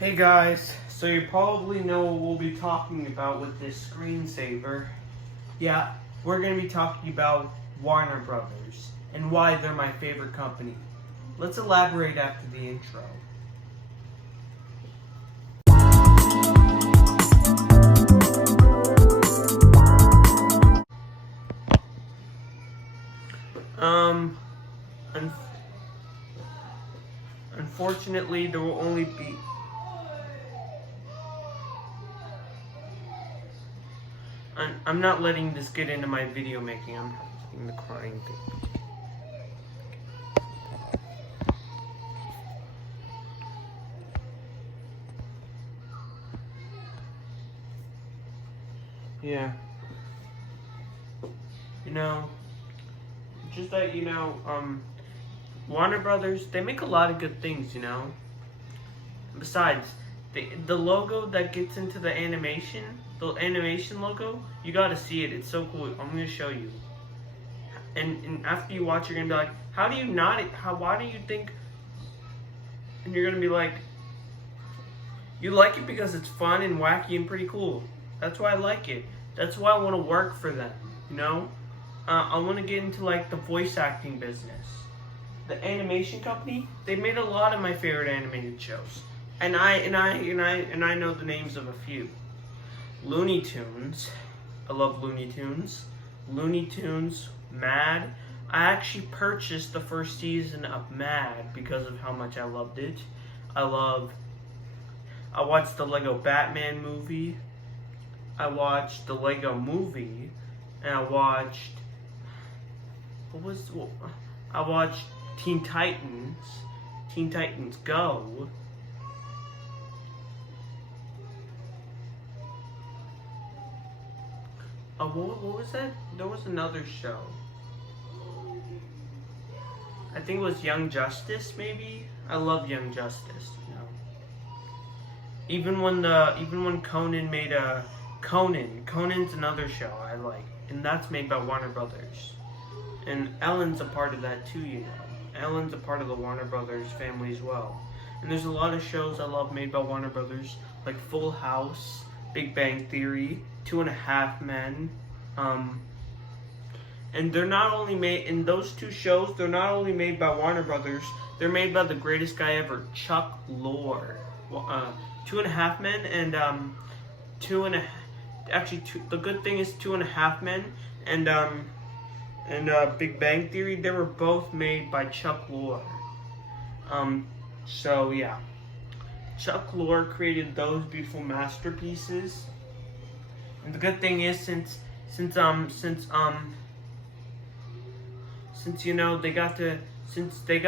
Hey guys, so you probably know what we'll be talking about with this screensaver. Yeah, we're going to be talking about Warner Brothers and why they're my favorite company. Let's elaborate after the intro. Un- Unfortunately, there will only be I'm not letting this get into my video making. I'm doing the crying thing. Yeah. Just that, Warner Brothers, they make a lot of good things, Besides, the logo that gets into the animation logo, you gotta see it. It's so cool. I'm gonna show you. And after you watch, you're gonna be like, how do you not? Why do you think? And you're gonna be like, you like it because it's fun and wacky and pretty cool. That's why I like it. That's why I want to work for them. I want to get into like the voice acting business. The animation company, they made a lot of my favorite animated shows. And I know the names of a few. Looney Tunes. I love Looney Tunes. Looney Tunes, Mad. I actually purchased the first season of Mad because of how much I loved it. I watched the Lego Batman movie. I watched the Lego movie. And I watched Teen Titans. Teen Titans Go. What was that? There was another show. I think it was Young Justice, maybe. I love Young Justice. Even when Conan made Conan's another show I like, and that's made by Warner Brothers. And Ellen's a part of that too, Ellen's a part of the Warner Brothers family as well. And there's a lot of shows I love made by Warner Brothers, like Full House, Big Bang Theory, 2.5 Men. And they're not only made in those two shows. They're not only made by Warner Brothers. They're made by the greatest guy ever, Chuck Lorre. 2.5 Men and the good thing is 2.5 Men and Big Bang Theory. They were both made by Chuck Lorre. So yeah, Chuck Lorre created those beautiful masterpieces. And the good thing is since since Big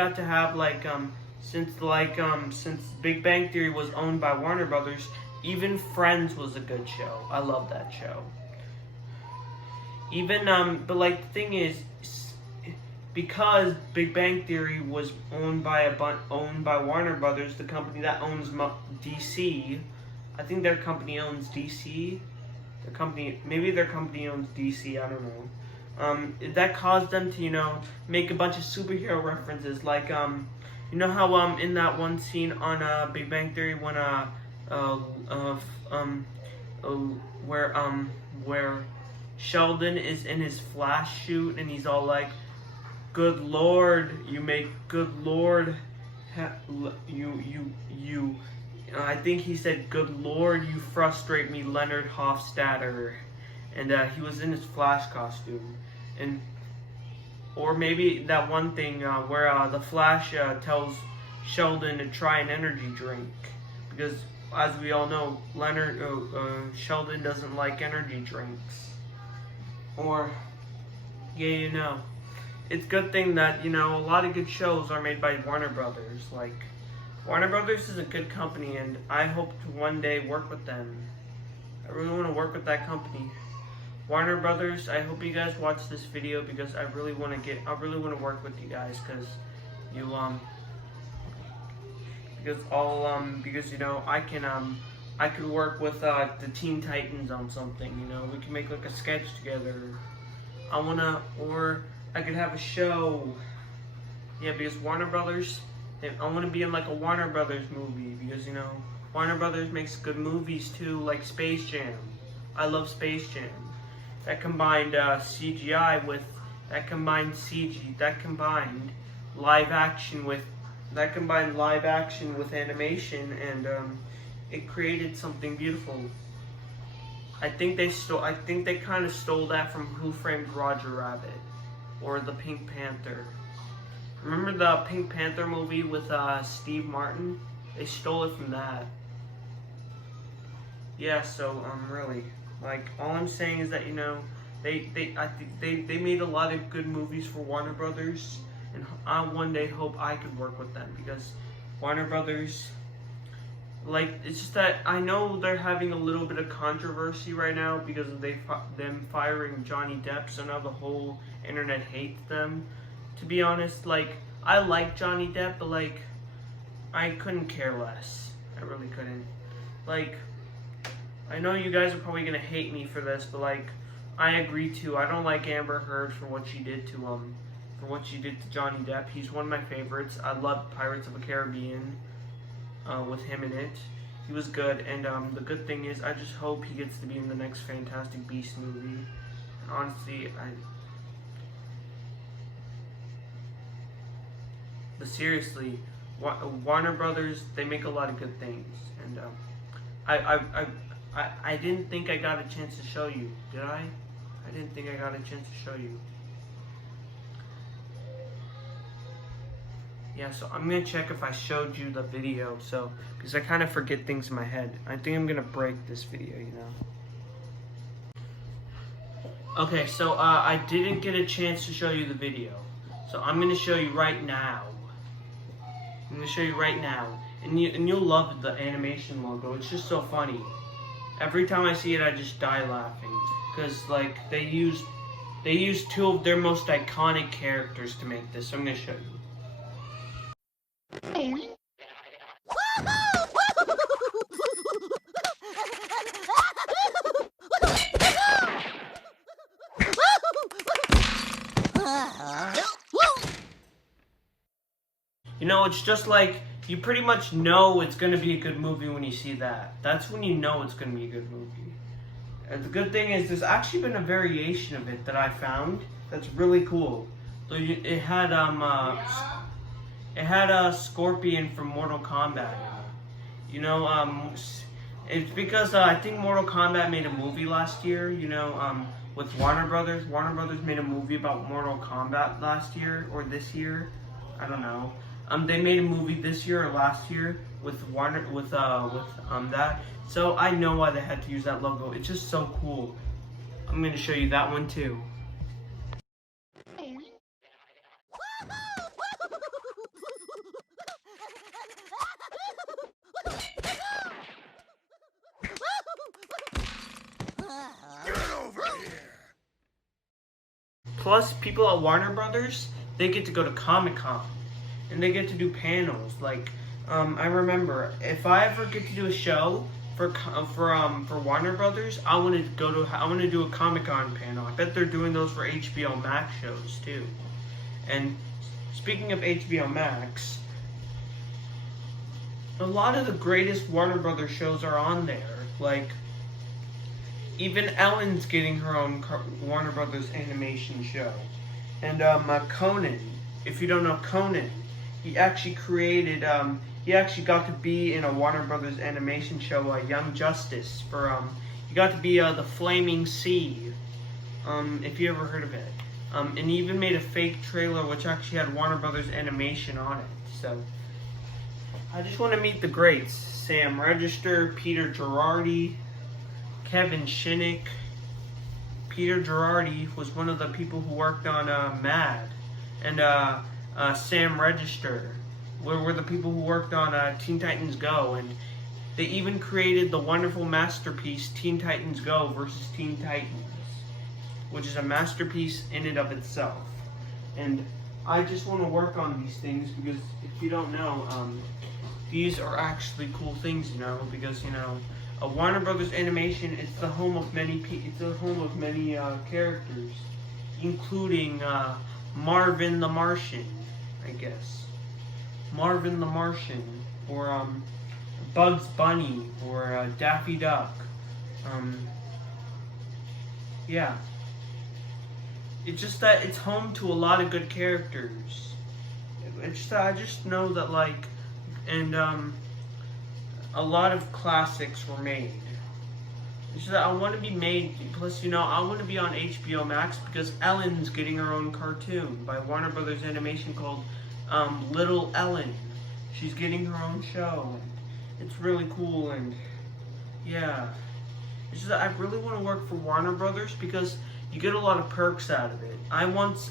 Bang Theory was owned by Warner Brothers, even Friends was a good show. I love that show. But the thing is, because Big Bang Theory was owned by Warner Brothers, the company that owns DC. I think their company owns DC. Maybe their company owns DC. I don't know. That caused them to make a bunch of superhero references, like how in that one scene on Big Bang Theory when where Sheldon is in his Flash suit and he's all like, "Good Lord, you." I think he said, "Good Lord, you frustrate me, Leonard Hofstadter," and he was in his Flash costume, or maybe that one thing where the Flash tells Sheldon to try an energy drink, because as we all know, Sheldon doesn't like energy drinks. Or, it's a good thing that, a lot of good shows are made by Warner Brothers. Like, Warner Brothers is a good company, and I hope to one day work with them. I really want to work with that company. Warner Brothers, I hope you guys watch this video because I really want to work with you guys because I could work with the Teen Titans on something, we can make like a sketch together. Or I could have a show. Yeah, because Warner Brothers, I want to be in like a Warner Brothers movie because Warner Brothers makes good movies too, like Space Jam. I love Space Jam. That combined CGI with, that combined CG, that combined live action with, animation, and it created something beautiful. I think they kind of stole that from Who Framed Roger Rabbit, or the Pink Panther. Remember the Pink Panther movie with Steve Martin? They stole it from that. Yeah, so really, like, all I'm saying is that, you know, I think they made a lot of good movies for Warner Brothers, and I one day hope I could work with them, because Warner Brothers, like, it's just that I know they're having a little bit of controversy right now because of them firing Johnny Depp, so now the whole internet hates them. To be honest, like, I like Johnny Depp, but, like, I couldn't care less. I really couldn't. Like, I know you guys are probably gonna hate me for this, but, like, I agree too. I don't like Amber Heard for what she did to Johnny Depp. He's one of my favorites. I love Pirates of the Caribbean with him in it. He was good, and the good thing is, I just hope he gets to be in the next Fantastic Beasts movie. And honestly, but seriously, Warner Brothers, they make a lot of good things, and I didn't think I got a chance to show you, did I? I didn't think I got a chance to show you. Yeah, so I'm gonna check if I showed you the video, so, because I kind of forget things in my head. I think I'm gonna break this video, you know. Okay, so I didn't get a chance to show you the video, so I'm gonna show you right now. I'm gonna show you right now, and you'll love the animation logo. It's just so funny. Every time I see it, I just die laughing, because, like, they used two of their most iconic characters to make this. So I'm gonna show you. You know, it's just like, you pretty much know it's going to be a good movie when you see that. That's when you know it's going to be a good movie. And the good thing is, there's actually been a variation of it that I found that's really cool. So it had a Scorpion from Mortal Kombat. You know, it's because I think Mortal Kombat made a movie last year, you know, with Warner Brothers. Warner Brothers made a movie about Mortal Kombat last year, or this year. I don't know. They made a movie this year or last year with that. So I know why they had to use that logo. It's just so cool. I'm going to show you that one too. Plus, people at Warner Brothers, they get to go to Comic-Con, and they get to do panels. Like, I remember, if I ever get to do a show for Warner Brothers, I want to do a Comic-Con panel. I bet they're doing those for HBO Max shows too. And speaking of HBO Max, a lot of the greatest Warner Brothers shows are on there. Like, even Ellen's getting her own Warner Brothers animation show. And Conan, if you don't know Conan, he actually got to be in a Warner Brothers animation show, Young Justice, he got to be the Flaming Sea, if you ever heard of it. And he even made a fake trailer which actually had Warner Brothers animation on it. So, I just want to meet the greats. Sam Register, Peter Girardi, Kevin Shinick. Peter Girardi was one of the people who worked on Mad, and Sam Register were the people who worked on Teen Titans Go, and they even created the wonderful masterpiece Teen Titans Go versus Teen Titans, which is a masterpiece in and of itself. And I just want to work on these things because, if you don't know, these are actually cool things, you know, because, you know, Warner Brothers Animation is the home of many characters, including Marvin the Martian, I guess. Marvin the Martian, or Bugs Bunny or Daffy Duck. Yeah. It's just that it's home to a lot of good characters. It's just that I just know that like, and a lot of classics were made. It's just that I want to be made. Plus, I want to be on HBO Max because Ellen's getting her own cartoon by Warner Brothers Animation called Little Ellen. She's getting her own show. And it's really cool, and yeah. It's just that I really want to work for Warner Brothers because you get a lot of perks out of it. I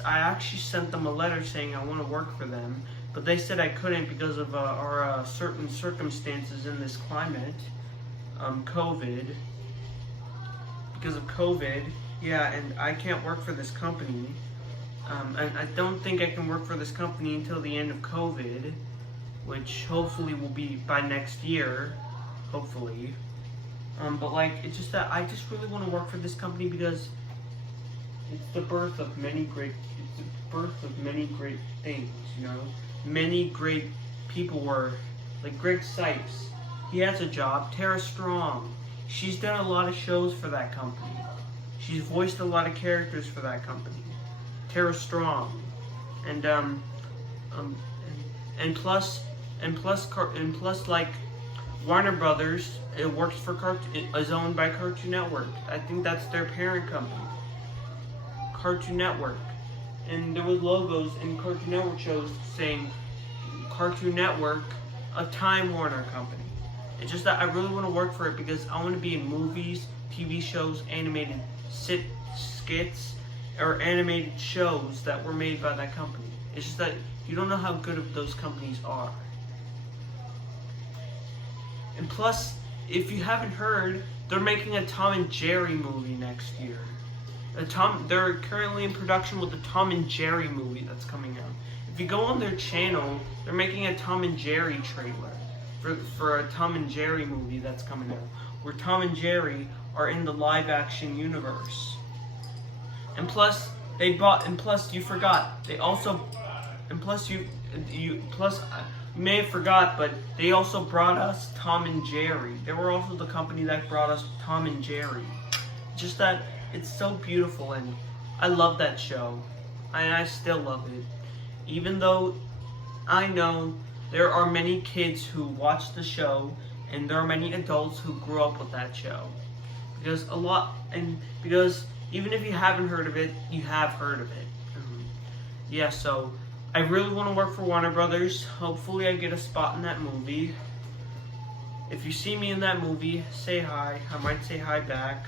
actually sent them a letter saying I want to work for them, but they said I couldn't because of our certain circumstances in this climate, COVID. Because of COVID, yeah, and I can't work for this company. And I don't think I can work for this company until the end of COVID, which hopefully will be by next year, hopefully. But like, it's just that I just really want to work for this company because it's the birth of many great things, Many great people were, like Greg Sipes, he has a job. Tara Strong, she's done a lot of shows for that company. She's voiced a lot of characters for that company. Tara Strong, and plus like Warner Brothers, it works for is owned by Cartoon Network. I think that's their parent company. Cartoon Network. And there was logos in Cartoon Network shows saying Cartoon Network, a Time Warner company. It's just that I really want to work for it because I want to be in movies, TV shows, animated skits, or animated shows that were made by that company. It's just that you don't know how good of those companies are. And plus, if you haven't heard, they're making a Tom and Jerry movie next year. They're currently in production with the Tom and Jerry movie that's coming out. If you go on their channel, they're making a Tom and Jerry trailer for a Tom and Jerry movie that's coming out, where Tom and Jerry are in the live-action universe. And plus, you forgot. You may have forgot, but they also brought us Tom and Jerry. They were also the company that brought us Tom and Jerry. Just that it's so beautiful, and I love that show. And I still love it. Even though I know there are many kids who watch the show, and there are many adults who grew up with that show. Because even if you haven't heard of it, you have heard of it. Yeah, so I really want to work for Warner Brothers. Hopefully I get a spot in that movie. If you see me in that movie, say hi. I might say hi back.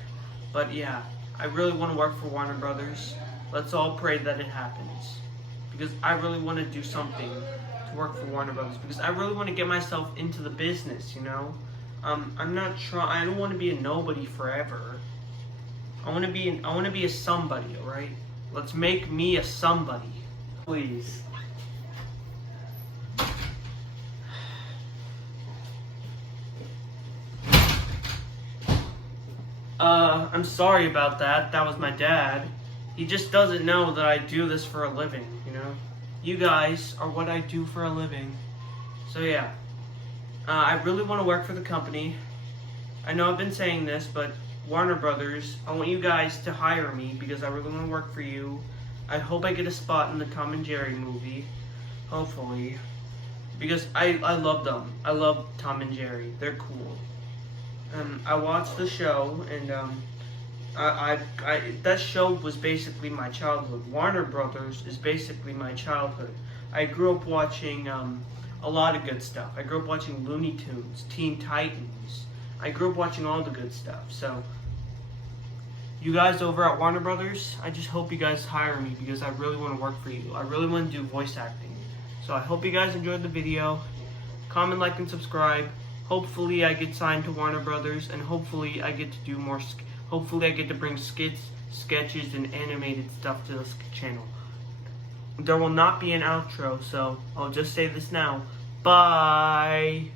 But yeah, I really want to work for Warner Brothers. Let's all pray that it happens. Because I really want to do something to work for Warner Brothers. Because I really want to get myself into the business, I don't want to be a nobody forever. I want to be a somebody, alright? Let's make me a somebody. Please. I'm sorry about that. That was my dad. He just doesn't know that I do this for a living, You guys are what I do for a living. So yeah. I really want to work for the company. I know I've been saying this, but Warner Brothers, I want you guys to hire me because I really want to work for you. I hope I get a spot in the Tom and Jerry movie. Hopefully. Because I love them. I love Tom and Jerry. They're cool. I watched the show, and that show was basically my childhood. Warner Brothers is basically my childhood. I grew up watching a lot of good stuff. I grew up watching Looney Tunes, Teen Titans. I grew up watching all the good stuff. So, you guys over at Warner Brothers, I just hope you guys hire me because I really want to work for you. I really want to do voice acting. So I hope you guys enjoyed the video. Comment, like, and subscribe. Hopefully I get signed to Warner Brothers, and hopefully I get to do more. Hopefully I get to bring skits, sketches, and animated stuff to this channel. There will not be an outro, so I'll just say this now. Bye.